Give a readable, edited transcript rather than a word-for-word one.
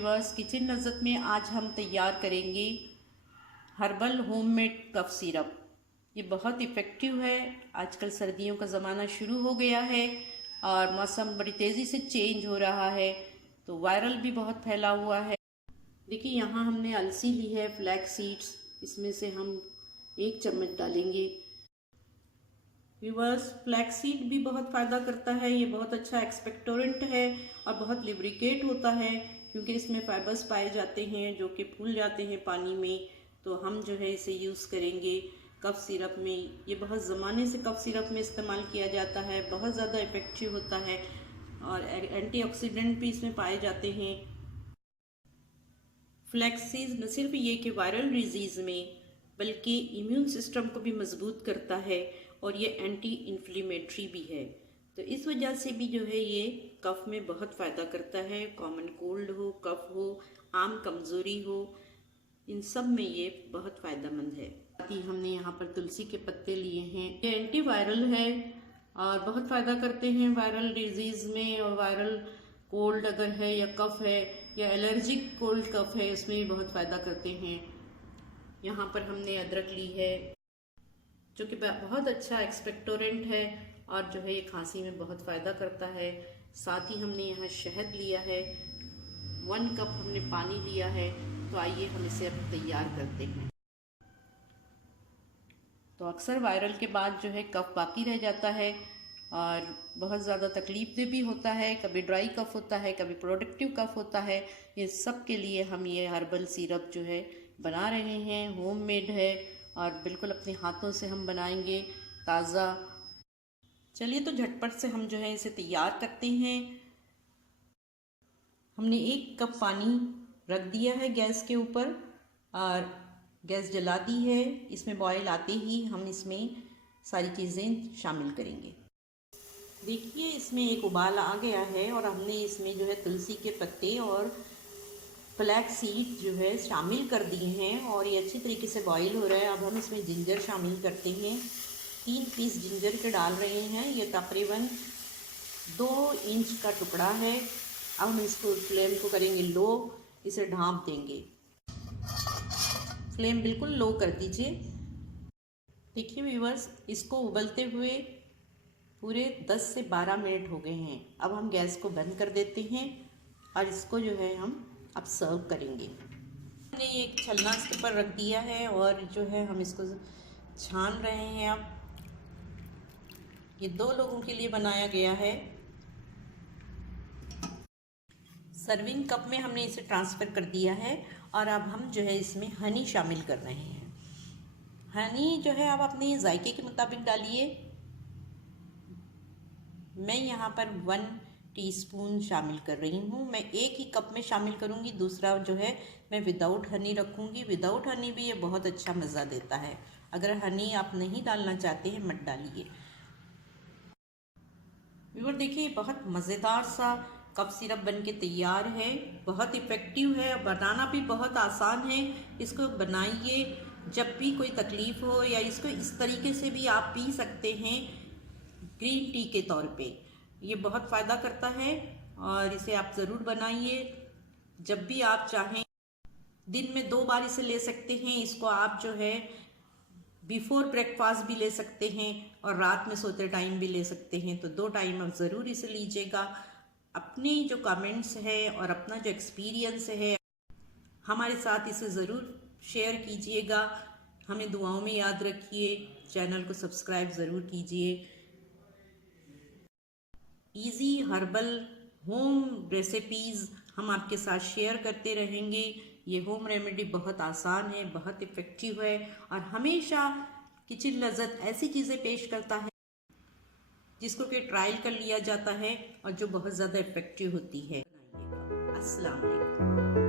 Viewers, kitchen लज़्ज़त में आज हम तैयार करेंगे हर्बल होममेड कफ सिरप। ये बहुत इफ़ेक्टिव है। आजकल सर्दियों का ज़माना शुरू हो गया है और मौसम बड़ी तेज़ी से चेंज हो रहा है, तो वायरल भी बहुत फैला हुआ है। देखिए, यहाँ हमने अलसी ली है, फ्लैक्स सीड्स, इसमें से हम 1 चम्मच डालेंगे। व्यूअर्स, फ्लैक्सीड भी बहुत फ़ायदा करता है। ये बहुत अच्छा एक्सपेक्टोरेंट है और बहुत लिब्रिकेट होता है, क्योंकि इसमें फाइबर्स पाए जाते हैं जो कि फूल जाते हैं पानी में। तो हम जो है इसे यूज़ करेंगे कफ सिरप में। ये बहुत ज़माने से कफ सिरप में इस्तेमाल किया जाता है, बहुत ज़्यादा इफ़ेक्टिव होता है और एंटीऑक्सीडेंट भी इसमें पाए जाते हैं। फ्लैक्सीड न सिर्फ ये कि वायरल डिजीज़ में, बल्कि इम्यून सिस्टम को भी मजबूत करता है और ये एंटी इन्फ्लेमेटरी भी है। तो इस वजह से भी जो है ये कफ में बहुत फ़ायदा करता है। कॉमन कोल्ड हो, कफ हो, आम कमज़ोरी हो, इन सब में ये बहुत फ़ायदेमंद है। साथ ही हमने यहाँ पर तुलसी के पत्ते लिए हैं। ये एंटी वायरल है और बहुत फ़ायदा करते हैं वायरल डिजीज़ में। और वायरल कोल्ड अगर है या कफ है या एलर्जिक कोल्ड कफ है, इसमें भी बहुत फ़ायदा करते हैं। यहाँ पर हमने अदरक ली है, जो कि बहुत अच्छा एक्सपेक्टोरेंट है और जो है ये खांसी में बहुत फ़ायदा करता है। साथ ही हमने यहाँ शहद लिया है, 1 कप हमने पानी लिया है। तो आइए हम इसे अब तैयार करते हैं। तो अक्सर वायरल के बाद जो है कफ बाकी रह जाता है और बहुत ज़्यादा तकलीफ भी होता है। कभी ड्राई कफ होता है, कभी प्रोडक्टिव कफ होता है। ये सब के लिए हम ये हर्बल सिरप जो है बना रहे हैं। होममेड है और बिल्कुल अपने हाथों से हम बनाएंगे, ताज़ा। चलिए, तो झटपट से हम जो है इसे तैयार करते हैं। हमने 1 कप पानी रख दिया है गैस के ऊपर और गैस जला दी है। इसमें बॉयल आते ही हम इसमें सारी चीज़ें शामिल करेंगे। देखिए, इसमें एक उबाल आ गया है और हमने इसमें जो है तुलसी के पत्ते और फ्लैक्स सीड जो है शामिल कर दिए हैं और ये अच्छी तरीके से बॉईल हो रहा है। अब हम इसमें जिंजर शामिल करते हैं। 3 पीस जिंजर के डाल रहे हैं। ये तकरीबन 2 इंच का टुकड़ा है। अब हम इसको फ्लेम को करेंगे लो, इसे ढाँप देंगे। फ्लेम बिल्कुल लो कर दीजिए। देखिए व्यूअर्स, इसको उबलते हुए पूरे 10 से 12 मिनट हो गए हैं। अब हम गैस को बंद कर देते हैं और इसको जो है हम अब सर्व करेंगे। हमने एक छलना इसके पर रख दिया है और जो है हम इसको छान रहे हैं। अब ये 2 लोगों के लिए बनाया गया है। सर्विंग कप में हमने इसे ट्रांसफ़र कर दिया है और अब हम जो है इसमें हनी शामिल कर रहे हैं। हनी जो है आप अपने जायके के मुताबिक डालिए। मैं यहाँ पर 1 टीस्पून शामिल कर रही हूँ। मैं 1 ही कप में शामिल करूँगी, दूसरा जो है मैं विदाउट हनी रखूँगी। विदाउट हनी भी ये बहुत अच्छा मज़ा देता है। अगर हनी आप नहीं डालना चाहते हैं, मत डालिए। व्यूअर देखिए, बहुत मज़ेदार सा कफ सिरप बनके तैयार है। बहुत इफ़ेक्टिव है, बनाना भी बहुत आसान है। इसको बनाइए जब भी कोई तकलीफ़ हो, या इसको इस तरीके से भी आप पी सकते हैं ग्रीन टी के तौर पे। ये बहुत फ़ायदा करता है और इसे आप ज़रूर बनाइए जब भी आप चाहें। दिन में 2 बार इसे ले सकते हैं। इसको आप जो है बिफोर ब्रेकफास्ट भी ले सकते हैं और रात में सोते टाइम भी ले सकते हैं। तो 2 टाइम आप ज़रूर इसे लीजिएगा। अपनी जो कमेंट्स है और अपना जो एक्सपीरियंस है हमारे साथ इसे ज़रूर शेयर कीजिएगा। हमें दुआओं में याद रखिए। चैनल को सब्सक्राइब ज़रूर कीजिए। इजी हर्बल होम रेसिपीज़ हम आपके साथ शेयर करते रहेंगे। ये होम रेमेडी बहुत आसान है, बहुत इफ़ेक्टिव है और हमेशा किचन लज़्ज़त ऐसी चीज़ें पेश करता है जिसको कि ट्रायल कर लिया जाता है और जो बहुत ज़्यादा इफ़ेक्टिव होती है। अस्सलाम वालेकुम।